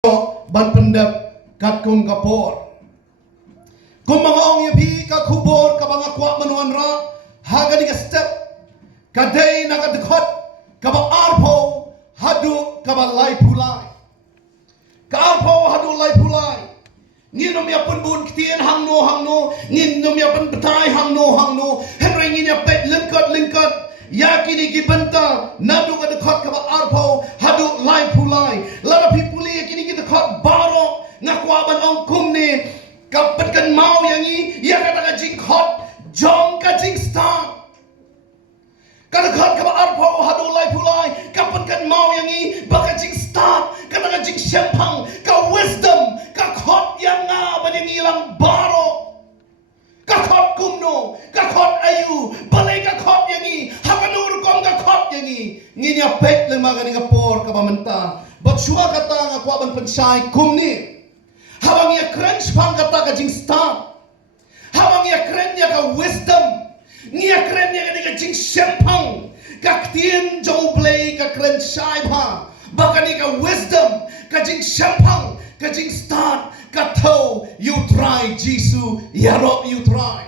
ban pendap kat kum kapor. Kum mga ong yapi ka kubor ka mga kwa manuan ra haga di ka step kaday nakadukot ka ba arpo hadu ka ba lay pulay. Ka arpo hadu lay pulay. Nginom ya pun kitien hangno nginom ya pun betay hangno henry ngin ya pet lingkot yakini gibenta nadu ka dekot ka ba arpo hadu lay pulay. Lot of people yakini kita dekot baro ngakwa ban ong kum ni kapat kan mau yang ni ya kata ka jing khot jong ka jing star kata khot ka ba arpo hadu lay pulay kapat kan mau yang ni baka jing star kata ka jing sempang ka wisdom ka khot yang nga ban yang ilang baro ka khot kumno ka khot ayu balai ka khot yang ni hakanur kong ka khot yang ni nginya pet le magani ka por ka ba menta bat shua kata nga kwa ban pensai kum ni habang ia crunch pang kata ka jing star habang ia kren ya ka wisdom ngia kren ya ka jing sempang ka ktien jong play ka kren shai pa baka ni ka wisdom ka jing sempang ka jing star ka tho you try jisu yaro you try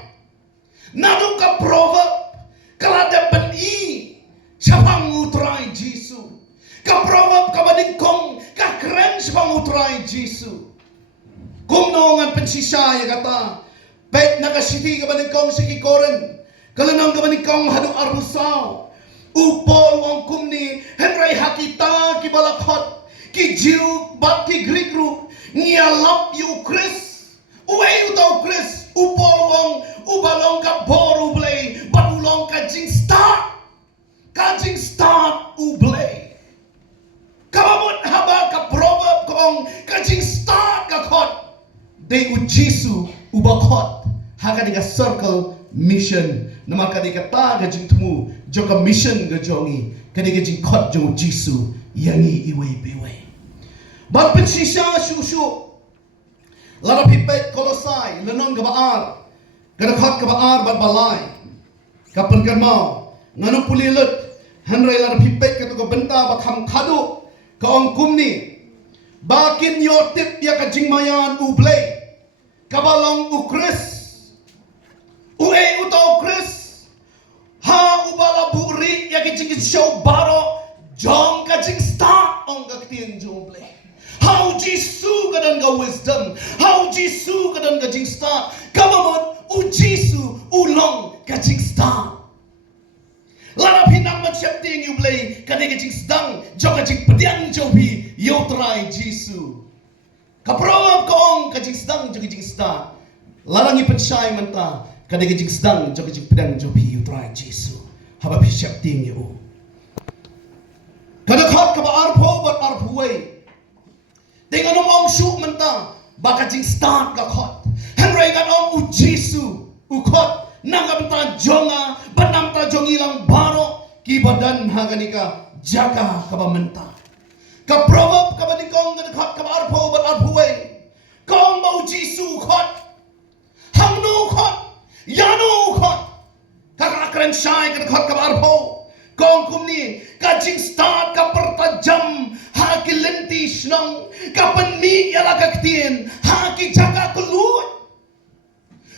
nadu ka proverb kalada ban i chapang you try jisu ka proverb ka bading kong ka kren pang you try jisu. Kung noongan pensisya ya kata, pet nakasiti ka ba ni kong si kikoren, kalanang ka ba ni kong hadu arusaw, upol wang kumni, henry hakita kibalakot, ki jiu bat ki grigru, ngiyalap yu kris, uwe yu tau kris, upol wang ubalong ka boru blay, batulong ka jing start ublay. Kamamot haba ka proverb kong ka jing start ka kot. Day ujisu ubakot haka diga circle mission nama kadiga ta ga jing tumu joka mission ga jongi kadiga jing kot jong jisu yangi iwe biwe bat pensisya shushu lara pipet kolosai lenong ga baar ga kot ga baar bat balai kapan kan mau nganu pulilut hanrai lara pipet ka to benta ba kham khadu ka ong kumni bakin yo tip ya ka jing mayan ublay kabalong ukris ue utau ukris ha ubala buri ya kicing show baro jong kacing start ong kaktian jomble how jisu kadan ga wisdom how jisu kadan ga jing start kamamot ujisu ulong kacing start lana pinang man syapting you play kadang kacing sedang jong kacing pediang jobi yo try jisu kaproab kong kajing sedang jo kajing star larangi pensai menta kada kajing sedang jo kajing pedang jo pi utrai jisu haba pi syap ting yo kada khat ka arpo bat arpuai dengan ong shu menta ba kajing star ka khat henry kan ong jisu ukot nang menta jonga banam ta jongilang baro ki badan haganika jaga ka menta ka proverb ka banikong ka khat ka arpo bat arpuai kong mau jisu khat hangnu khat yanu khat ka kren shai ka khat ka arpo kong kumni ka jing start ka pertajam ha ki lenti snong ka panmi yala ka ktien ha ki jaga keluar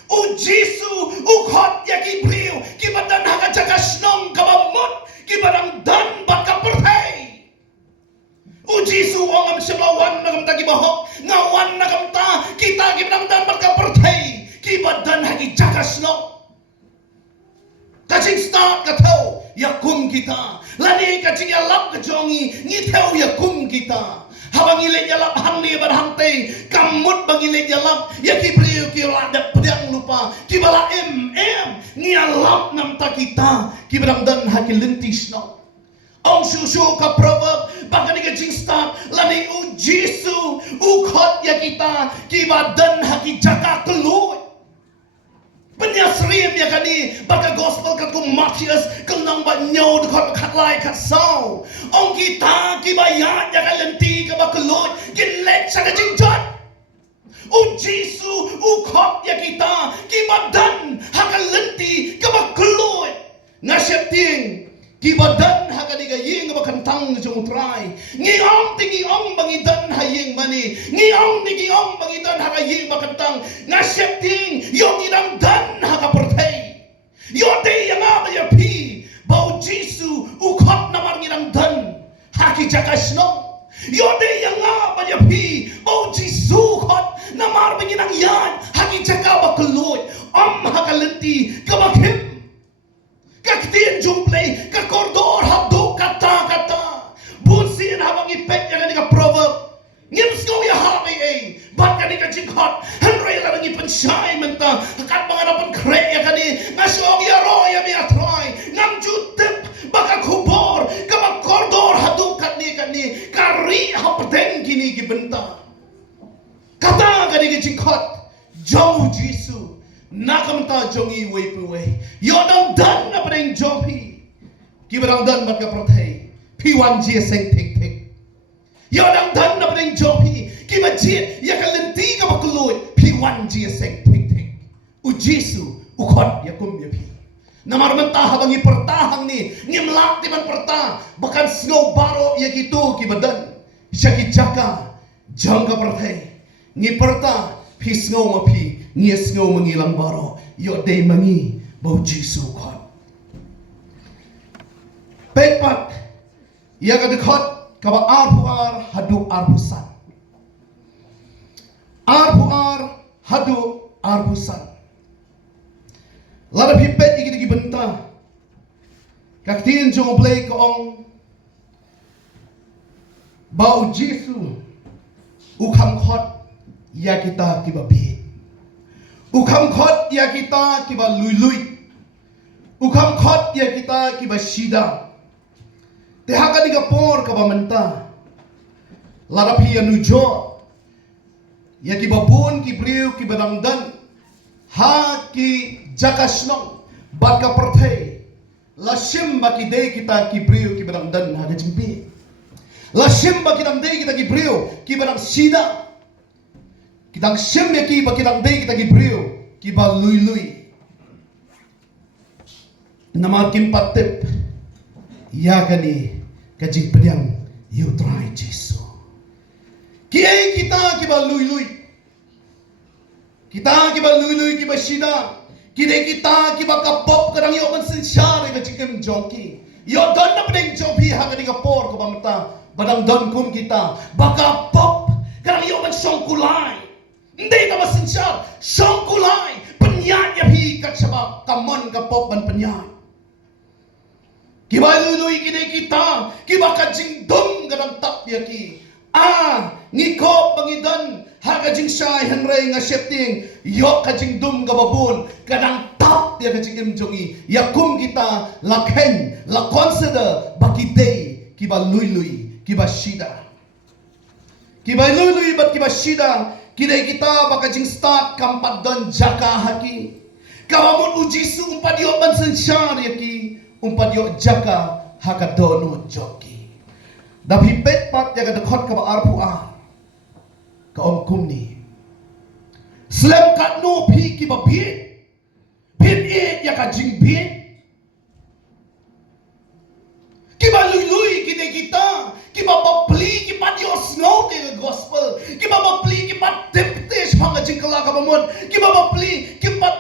u jisu u khat ya ki briu ki badan ha ka jaga snong ka bamut ki badang dan bat ka pertai ujisu ongam semawan nagam tagi bahok ngawan nagam ta kita gibang dan marka pertai kibadan hagi jakasno kacing start katau yakum kita lani kacing yalap kejongi ngitau yakum kita habang ile yalap hangni bar hangte kamut bang ile yalap yakibriu kiradap pedang lupa kibala ngialap nam ta kita kibang dan hagi lentisno ong susu ka proverb baka ni kajing start lani u jisu u khot ya kita kibadan haki jaga keluar penyasrim ya kani baka gospel ka kum Matius kenang ba nyaw dekat kat lai kat sau ong kita kibayat ya kalenti ka ba keluar gilet sa kajing jot u jisu u khot ya kita kibadan hakalenti ka ba keluar nasyap ting Kibadan hakaniga ying bakantang jong try. Ngiong tingiong bangidan haying mani. Ngiong tingiong bangidan hakaying bakantang. Ngasepting yung idang dan hakaportay. Yode yang abaya pi. Bau Jisu ukot namar ngidang dan. Haki jakasnong. Yode yang abaya pi. Bau Jisu ukot namar banginang yan. Haki jakabakuloy. Hakalenti kabakim. Kaktian jumplay, kakordor habdo kata. Bunsin habang ipek yang ka proverb. Ngims ko ya habi bat ka ka jingkot. Henry la ngi pensay menta. Kat mga napan kre ya kani. Ngasog ya ro ya mi atroy. Ngam jutip baka kubor kabang kordor hadu kani. Kari hapden kini gibenta. Kata ka ka jingkot. Jauh Jisu. Nakamta jongi way. Yodang dan na pareng jopi. Kibarang dan bat ka protay. P1 G seng tik. Yodang dan na pareng jopi. Kibajit yakalenti ka bakuloy. P1 G seng tik. Ujisu ukot yakum yapi. Namarmanta habang ipertahang ni ngimlak di man perta. Bakan snow baro yakitu kibadan. Syakijaka jangka protay. Ngiperta pisngaw mapi, ngiyas ngaw mangilang baro, yode mangi, bau Jisu kot. Pekpat, iya kadekot, kaba arhuar hadu arhusan. Arhuar hadu arhusan. Lada pipet iki benta. Kaktiin jong oblay koong bau Jisu ukam kot. Ya kita kiba bieit. Ukam khot ya kita kiba luilui. Ukam khot ya kita kiba shida. Tehaka diga por kaba menta. Larapi ya nujo. Ya kiba bun kibriu kiba dangdan. Ha ki jakasnong. Bat ka pertay. Lasim baki day kita kibriu kiba dangdan ha gajing bieit. Lasim baki dang day kita kibriu kiba dang shida. Kitang siyemya kiba kitang day kita gibriyo kiba luilui. Namakim patip yakani kajing pedyang you try Jisu. Kiyay kita kiba luilui. Kita kiba luilui kiba shida. Kide kita kiba kapop kadang yo man sinsyari kajing jongki. Yo don na pedeng jongki hakani kapor kabamata. Badang don kum kita baka pop kadang yo man songkulay. Hindi ka masinsyar, siyang kulay, penyat ya hikat sabab, kamon kapop man penyat. Kiba luluy kinay kita, kiba kajing dum gadang tap yaki. Ngikop bangidan, ha kajing syay henray nga syepting, yok kajing dum gababun, gadang tap ya kajing imjongi, yakum kita, lakhen, la consider, bakiday, kiba luluy, kiba shida. Kiba luluy bat kiba shida, kidai kita bakajing start kampat don jaka haki. Kawamun ujisu umpadio man sensyar yaki. Umpadio jaka hakadono joki. Dapi petpat yaga dekot kaba arpua. Kaom kumni. Slam kat no pi kiba bieit. Bieit yakajing bieit. Kiba lui kidai kita. Kiba bapli kiba dios ngau te gospel. Kiba bapli kiba deptes pangajing kelaka bamun. Kiba bapli kiba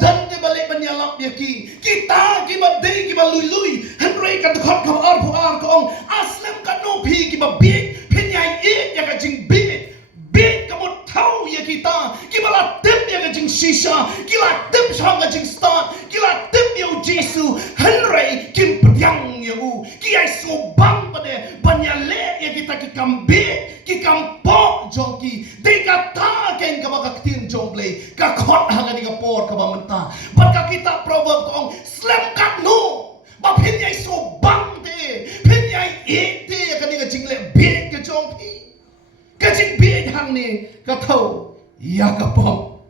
dan te balik menyalap yaki. Kita kiba day kiba lui. Henry kan dekot kaba arpu ar kaong aslam kan no pi kiba bieit. Penyai ya kajing bieit. Bieit kamu tahu ya kita. Kiba la tip ya kajing sisa. Kila tip pangajing start. Kila tip ya Jisu. Henry kim pedyang ya u. Kiai sobang pada banyale ya kita kikambe kikampok joki deka ta ken kabakaktin jomble kakot hanga di kapor kabamenta baka kita proverb kong slam kat no ba pinyai sobang te pinyai ite ya kani jingle be ke jompi kajing be hang ni katau ya kapom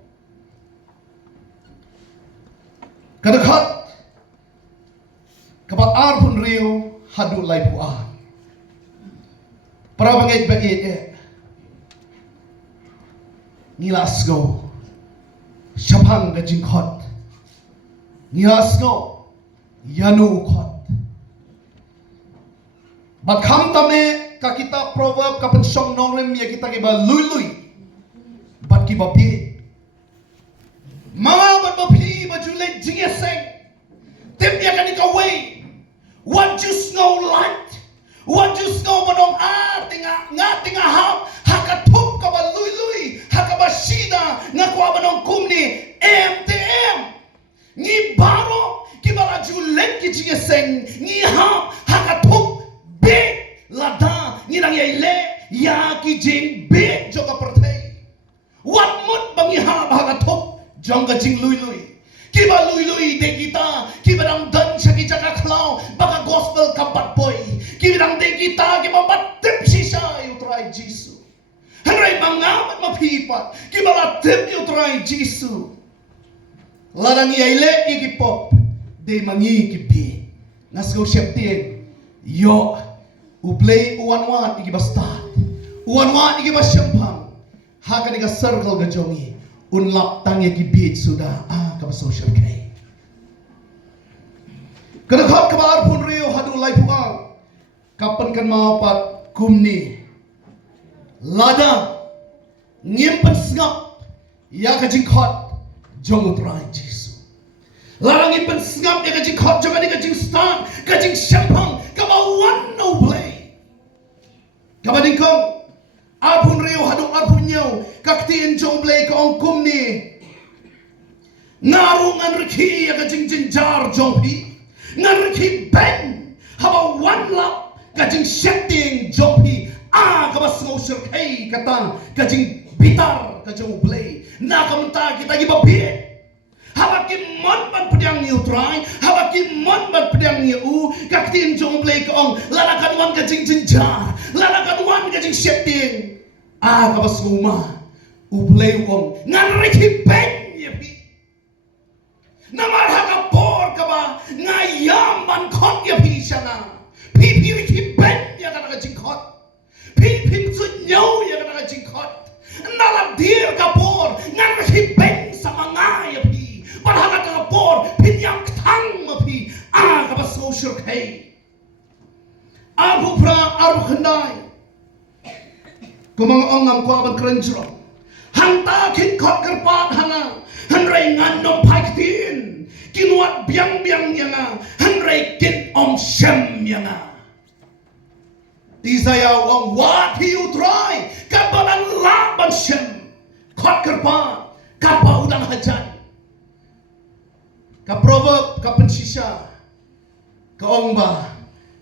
kadakhat kabat ar pun riu hadu lai puan. Para bangit Nilas go. Syapang gajing kot. Nilas go. Yanu kot. Bat kham tame ka kita proverb ka pensong nongrim ya kita kiba luilui. Bat kiba bieit. Mga bat mapi bajulay jingeseng. Tim ya kan ikaway. What you snow light. What you snow manong tinga ham. Hakatup ka ba luilui. Hakabashida nga kwa manong kumni MTM. Ni baro kibala julek ki jingeseng. Ni ham hakatup bieit. Lada ni nang yaile ya ki jing bieit joka pertay. What mut bangi ham hakatup jong ka jing luilui. Kiba luilui de kita, kiba nang dan siya kita kaklau, baka gospel kampat boy. Kiba nang de kita, kiba matip siya utray Jisu. Haray mangamat mapipat, kiba latip utray Jisu. Larang iyayle ikipop, de mangi kipi. Nasgaw siyaptin, yo, uplay uwan-wan ikibastad. Uwan-wan ikibasyampang, haka ni ka circle ka jongi, unlap tangya kibit sudah. Kapa social kay. Kadakhat kabar pun rio hadu lai puang. Kapan kan mapat kumni. Lada ngimpan sngap ya kajing khot jong utrai Jisu. Lada ngimpan sngap ya kajing khot jong kajing stan kajing syampang kapa wan no play. Kapa dingkong arpun rio hadu arpun nyau kaktiin jong play ka ong kumni. Ngarung an riki ya kajing jinjar jompi ngan riki ben haba one lap kajing setting jompi kaba social kay kata kajing bitar kajing ublay na kamta kita giba bieit haba ki mon ban pedang yu try haba ki mon ban pedang yu kaktin jomplay kaong lalakan wan kajing jinjar lalakan wan kajing setting kaba suma ublay ong ngan riki ben yapi Namar hakapor kaba ngayam man khot ya pi sana pi riki ben ya kana jingkhot pi sunyau ya kana jingkhot nala dir kapor ngan riki ben sama ngaya pi parhaka kapor pi yang thang ma pi kaba social kai arbu pra arbu khandai kumang ongam kwa ban krenjro hanta khin khot karpat hana Hanray ngandom paiktin kinuat biang-biang yang hanray kin om shem yang di saya wong what he you try kabalan laban shem khot kerpa kapa udang hajan ka proverb ka pensisya ka ongba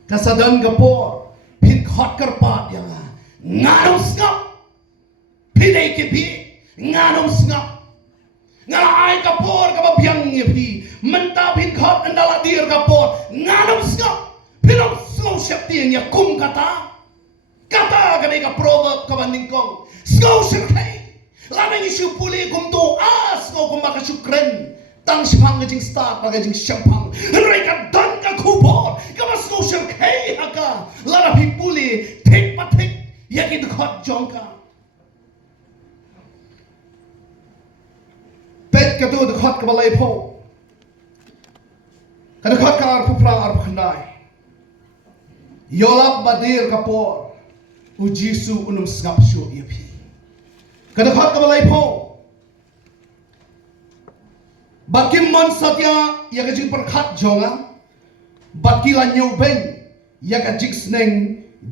kasadan kapor pin khot kerpa yang nganom skap pinay kipi nganom skap ngala ay kapor kababyang ngipi mentapin khot andala dir kapor nganam skap pinam slow shapti nya kum kata kanay ka proverb kabandingkong slow shapti lamang isu puli kum to slow kum makasukren tang sipang gajing start gajing syampang rai ka dan ka kupor kabas slow shapti haka lara puli tik patik yakin khot jongka pet katu dekat kebalai po. Kadekat ka arpu pra arpu khandai. Yolap badir kapor. Ujisu unum sngap syu yapi. Kadekat kebalai po. Bakim mon satya ya kajing perkhat jonga. Bakila nyobeng ya kajing sneng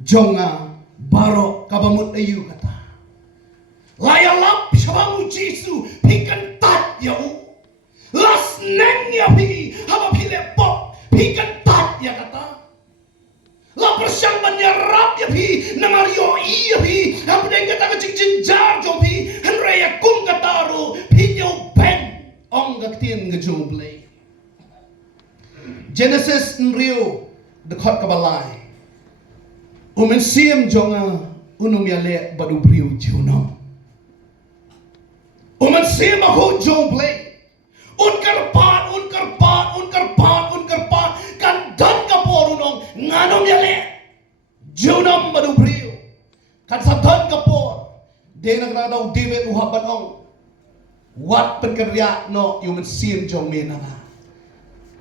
jonga baro kabamut ayu kata. Layalap shabamu Jisu pikan tat ya las neng ya pi haba pile pop pikan tat ya kata la persyang menyerap ya pi namario iya pi haba deng kata kecing jar jo pi henraya kum kataru pinyo ben ong gaktin ngejomble Genesis nrio dekot kabalai umen siem jonga unum ya le badu brio junam Uman sema ho jomble unkar pat kan dan kapor unong nganom yale junam madu brio kan sa dan kapor de nagradaw dimet uhaban ong wat penkerya no uman sim jong mena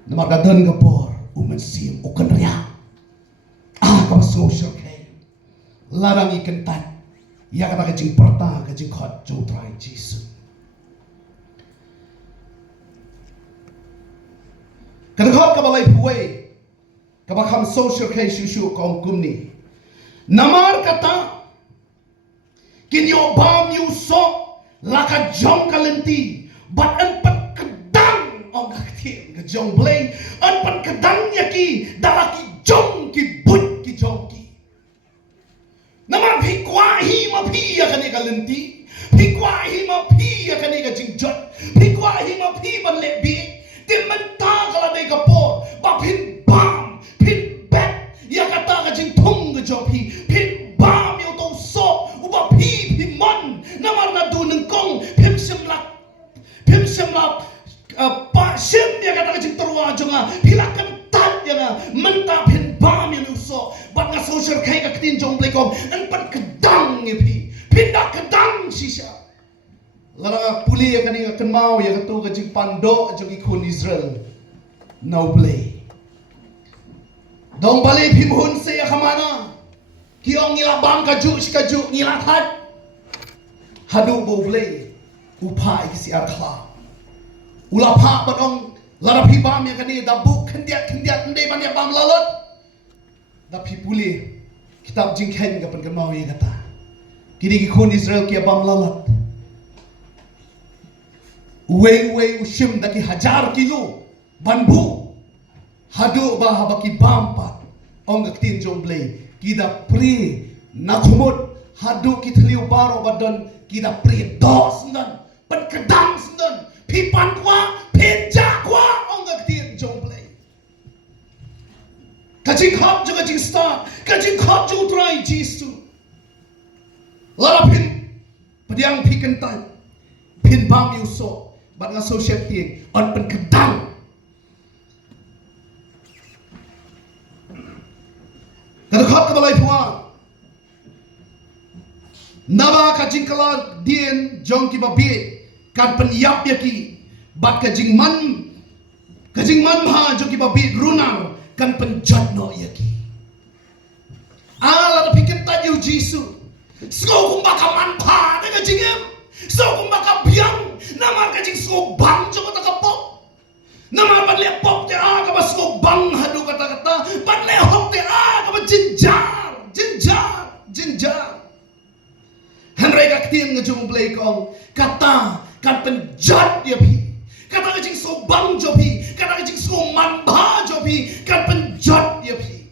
na magdadan kapor uman sim ukan ria ka social kay larang ikentat ya kata kajing perta kajing khot jong trai Jesus kada khot ka balai puai ka bakam social kay shushu ka kumni namar kata kinyo bam yu so laka jong kalenti but an pat kedang ong kakti ka jong blay an pat kedang yaki dalaki jong ki but ki jong ki namar phikwa hi ma phi ya kani kalenti phikwa hi ma phi ya kani ka jingjot phikwa hi ma phi ban le bi tin man ta kala dei ka por ba phin bam phin bet ya kata ka jing thung ka jong phi phin bam yo to so uba phi phi man namar na du nang kong phim sim lap pa sim ya kata ka jing terwa jonga hilakan tat ya nga manta phin bam yo so bat nga social kai ka tin jong blai kong an pat kedang ye phi pinda kedang sisa lara puli ya kani ka mau ya ka tu ka jing pando jong ikun Israel now play dong balai phim hun se ya kamana kiong ngila bang ka ju ngila that hadu bo blay upai si arkha ula pha badong lara phi bam ya kani da buk khendiat ndai ban ya bam lalot da phi puli kitab jing khen ka pan kan mau ya kata kini ki khun Israel ki bam lalot wei ushim da ki 1000 kilo banbu hadu ba habaki bam pat ong tin jong blay kida pri nakhumut hadu ki thliu baro badon kida pri dos nan pan kedang nan pipan kwa penja kwa ong tin jong blay kajing khap jo kajing start kajing khap jo try jisu larapin padiang pikan tan pin bam yu so bat nga social ting on pan kedang kada khot ka balai puan naba ka jingkala dien jong ki babi kan pen yap yaki bat ka jing man ha jong ki babi runar kan pen jatno yaki ala da pikir ta yu jisu sko kum baka man pha de ka jingem so kum baka biang namar ka jing sko bang jong ta ka pop namar ban le pop te a ka ba sko bang hadu kata kata ban le hok te a ka ba jinjar henry ka tin ngajung blay kong kata kan penjat dia pi kata ka jing sko bang jo pi kata ka jing sko man ba jo pi kan penjat dia pi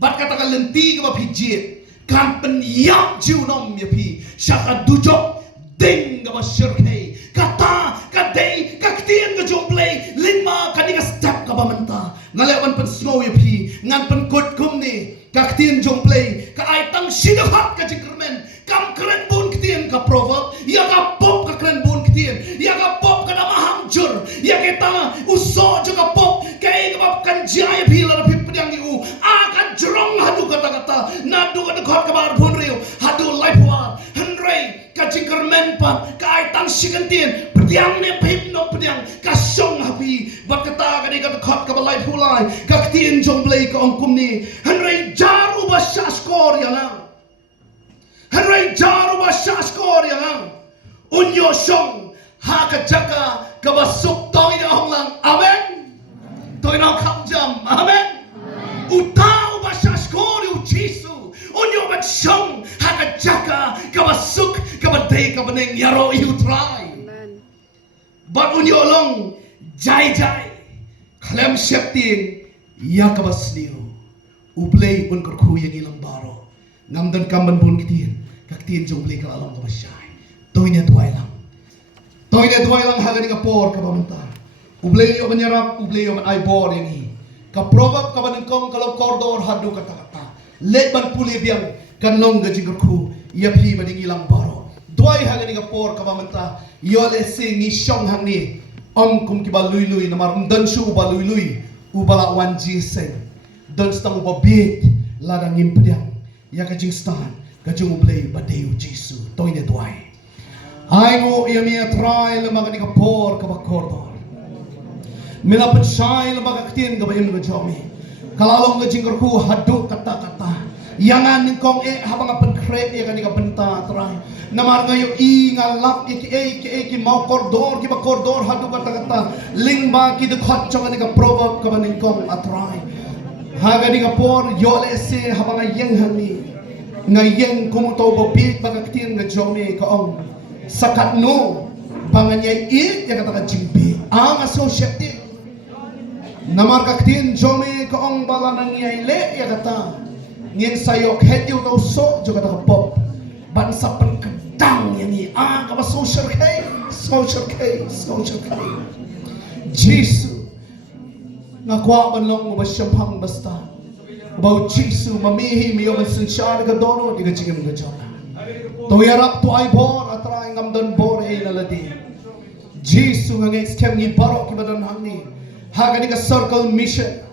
bat kata ka lenti ka ba pi jit kan pen yap jiu nom dia pi syaka dujok ding ka ba syirkei kata ka dei ka tin ngajung blay lima kaninga step ka ba menta ngalewan pen snow ya pi ngan pen kut kum ni ka tin jong play ka ai tang sidahat ka jingkermen kam keren bun kitien ka proverb ya ka pop ka keren bun kitien ya ka pop ka namaham jur ya kita uso jo ka pop kai ka pop kan jaya bila na pipdiang ni u akan jrong hadu kata na du ka khot ka bar bun riu hadu life war henry ka jingkermen pa ka ai tang sikantien pdiang ne pip no pdiang ka song happy bat kata ka ni ka khot ka balai phulai ka kitien jong play ka ongkum ni henry jaru ba shaskor ya na henry jaru ba shaskor ya na unyo song ha ka jaka ka basuk toy na hong lang amen toy na kham jam amen utau ba shaskor u jisu unyo ba song ha ka jaka ka basuk ka badai ka baneng yaro you try amen but unyo long jai klem septin ya ka basliu ublay pun kerku yang ilang baro ngamdan kamban pun kitien kaktiin jong blay ka alam ka basyay toynya tuay lang hagani ka por ka bamanta ublay yo banyarap ublay yo ay bor yang hi ka Proverb ka banengkong kalau kordor hadu kata let ban puli biang kanlong ga jing kerku yapi baning ilang baro tuay hagani ka por ka bamanta yo le sing ni syong hang ni kum ki ba luilui namar dan shu ba luilui ubala wan jisen dan stang uba bieit ladang impediang ya kajing stan kajung ublay badeu jisu toine tuai ai ngo ia mia try le magani ka por ka bakordor mila pensai le magaktin ka baim ka jomi kalalong ka jingkerku hadu kata Yangan ng kong habang apan krep ya kanika benta try. Namar ngayon ingalap ki mau koridor ki ba koridor hadu kata lingba ki de khot chong kanika proverb ka baning kong atry. Haga ni kapor yole se habang ayeng hani ngayeng kumuto bobit bagaktin nga jome kaong sakat no banganyay ya kata jingbi ang associate namar kaktin jome kaong bala nang yaile ya kata ngin sayok hedyo tau so jo kata pop bansa penkadang yani kaba social kay Jesus ngakwa banlong mo ba siyang basta about Jesus mamihi miyo man sinsyar ka dono di ka chingim ka jona to yarap to ay bor atray ngam don bor ay laladi Jesus nga ngeks kem ni barok kibadan hangni haga ni ka circle mission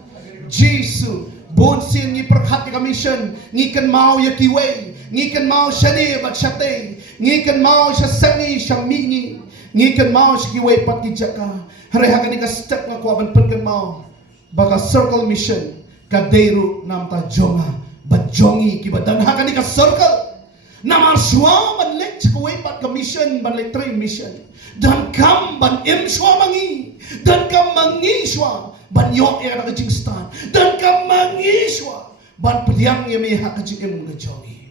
Jesus bonsin ni perkhat ka mission ngikan mau ya kiway ngikan mau shani bat shate ngikan mau sha sami sha mingi ngikan mau shi kiway pat ki jaka hare haga ni ka step nga kwa ban pen kan mau baka circle mission kaderu namta jonga bajongi kibadan haga ni ka circle namar shwa ban lek kiway pat ka mission ban lek 3 mission dan kam ban im shwa mangi dan kam mangi shwa ban yok ya ka jingstan dan kam mangi shwa ban pediang ya me ha ka jingem ka jongi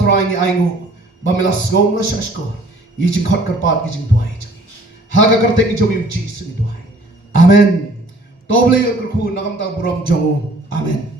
trying aingo bamilas go la shashko yijing khot kar pat ki jing duai jangi haga karte ki jomi Jesus ni duai amen toble yor khu nakam ta buram jongo amen